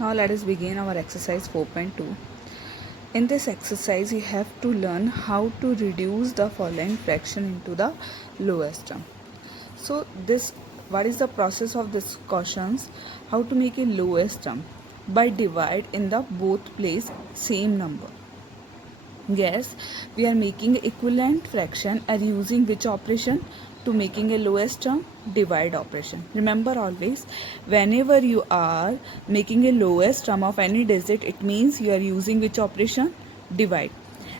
Now let us begin our exercise 4.2. In this exercise, you have to learn how to reduce the following fraction into the lowest term. So what is the process of this questions? How to make a lowest term? By divide in the both place same number. Yes, we are making equivalent fraction and using which operation to making a lowest term? Divide operation. Remember always, whenever you are making a lowest term of any digit, it means you are using which operation? Divide.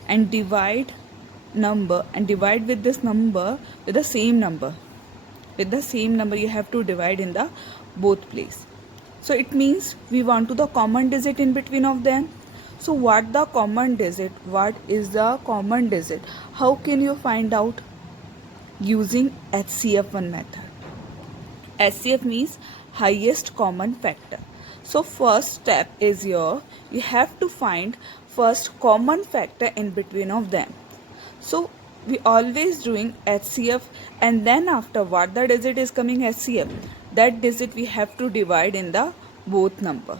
And divide number and divide with this number with the same number. With the same number you have to divide in the both place. So it means we want to the common digit in between of them. So what the common digit? What is the common digit? How can you find out? Using HCF1 method. HCF means highest common factor. So first step is you have to find first common factor in between of them. So we always doing HCF, and then after what the digit is coming HCF, that digit we have to divide in the both number.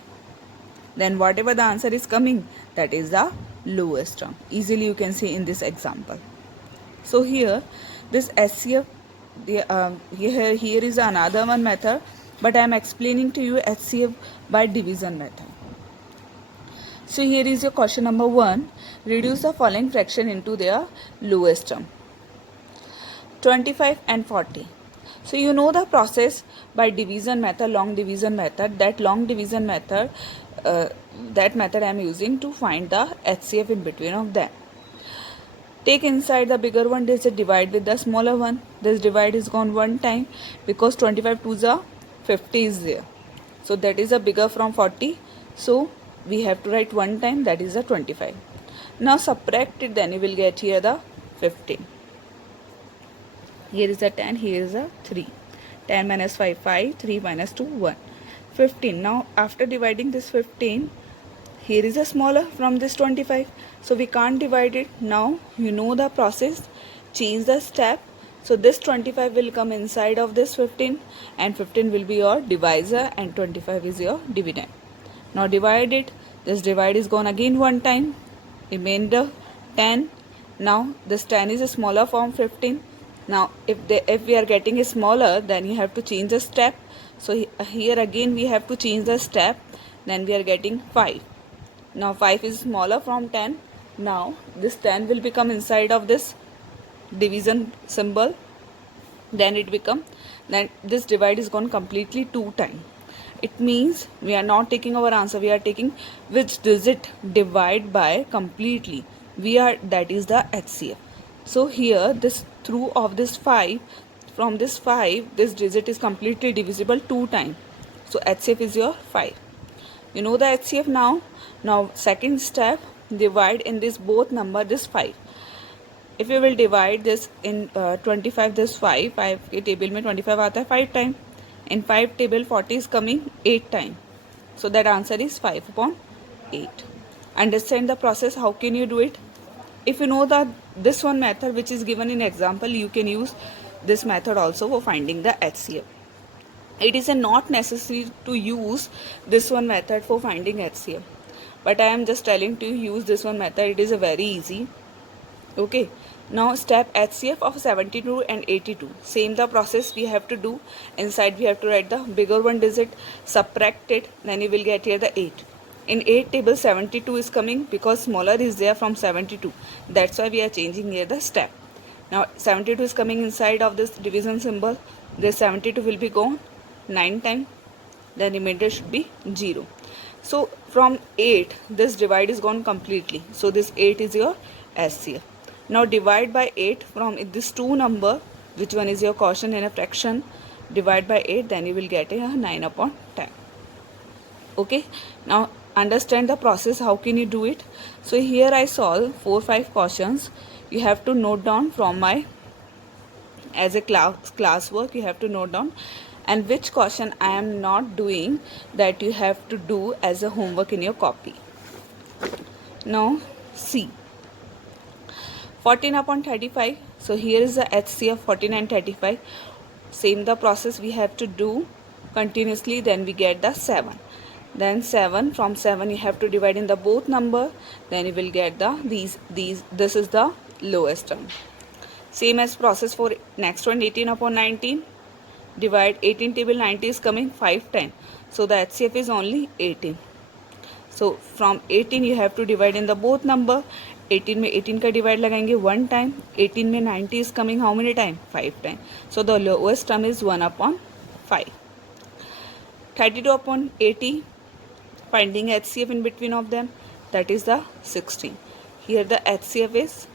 Then whatever the answer is coming, that is the lowest term. Easily you can see in this example. So here this HCF, here is another one method, but I am explaining to you HCF by division method. So here is your question number 1. Reduce the following fraction into their lowest term. 25 and 40. So you know the process by division method, long division method. That long division method, that method I am using to find the HCF in between of them. Take inside the bigger one digit, divide with the smaller one. This divide is gone one time because 25 to the 50 is there. So that is a bigger from 40. So we have to write one time, that is a 25. Now subtract it, then you will get here the 15. Here is a 10, here is a 3. 10 minus 5, 5, 3 minus 2, 1. 15. Now after dividing this 15, here is a smaller from this 25. So we can't divide it. Now you know the process. Change the step. So this 25 will come inside of this 15 and 15 will be your divisor and 25 is your dividend. Now divide it. This divide is gone again one time. Remainder 10. Now this 10 is a smaller from 15. Now if we are getting a smaller, then you have to change the step. So here again we have to change the step. Then we are getting 5. Now 5 is smaller from 10. Now this 10 will become inside of this division symbol. Then it become, then this divide is gone completely 2 times. It means we are not taking our answer, we are taking which digit divide by completely. That is the HCF. So here this through of this 5, from this 5, this digit is completely divisible 2 times. So HCF is your 5. You know the HCF now. Now second step, divide in this both number this 5. If you will divide this in 25, this 5 के table में 25 आता है 5 time. In 5 table 40 is coming 8 times. So that answer is 5/8. Understand the process. How can you do it? If you know that this one method which is given in example, you can use this method also for finding the HCF. It is not necessary to use this one method for finding HCF. But I am just telling to use this one method. It is a very easy. Okay. Now step HCF of 72 and 82. Same the process we have to do. Inside we have to write the bigger one digit, subtract it, then you will get here the 8. In 8 table 72 is coming because smaller is there from 72. That's why we are changing here the step. Now 72 is coming inside of this division symbol. This 72 will be gone 9 times. The remainder should be 0. So from 8 this divide is gone completely. So this 8 is your HCF. Now divide by 8 from this 2 number, which one is your quotient in a fraction, divide by 8, then you will get a 9/10. Okay. Now understand the process. How can you do it? So here I solve 4-5 questions. You have to note down from my, as a classwork, you have to note down, and which question I am not doing, that you have to do as a homework in your copy. Now see 14/35. So here is the HCF 14 and 35. Same the process we have to do continuously. Then we get the 7. then 7. From 7 you have to divide in the both number, then you will get the this is the lowest term. Same as process for next one, 18 upon 19. Divide 18 table, 90 is coming 5 times, so the HCF is only 18. So from 18 you have to divide in the both number. 18 में 18 का divide लगाएंगे 1 time. 18 में 90 is coming how many time? 5 time. So the lowest term is 1 upon 5. 32 upon 80, finding HCF in between of them, that is the 16. Here the HCF is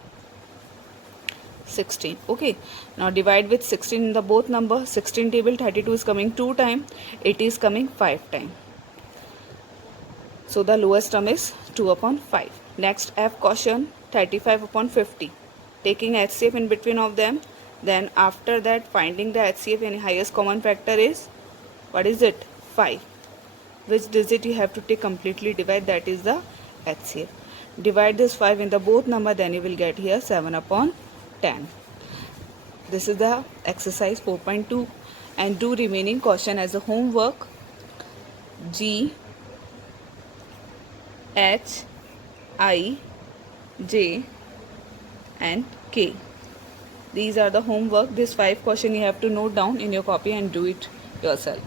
16. Okay, now divide with 16 in the both number. 16 table, 32 is coming 2 time, 80 is coming 5 time. So the lowest term is 2 upon 5. Next F question, 35 upon 50. Taking HCF in between of them, then after that finding the HCF and highest common factor is, what is it? 5. Which digit you have to take completely divide, that is the HCF. Divide this 5 in the both number, then you will get here 7 upon 10. This is the exercise 4.2, and do remaining question as a homework. G, H, I, J and K. These are the homework. This 5 question you have to note down in your copy and do it yourself.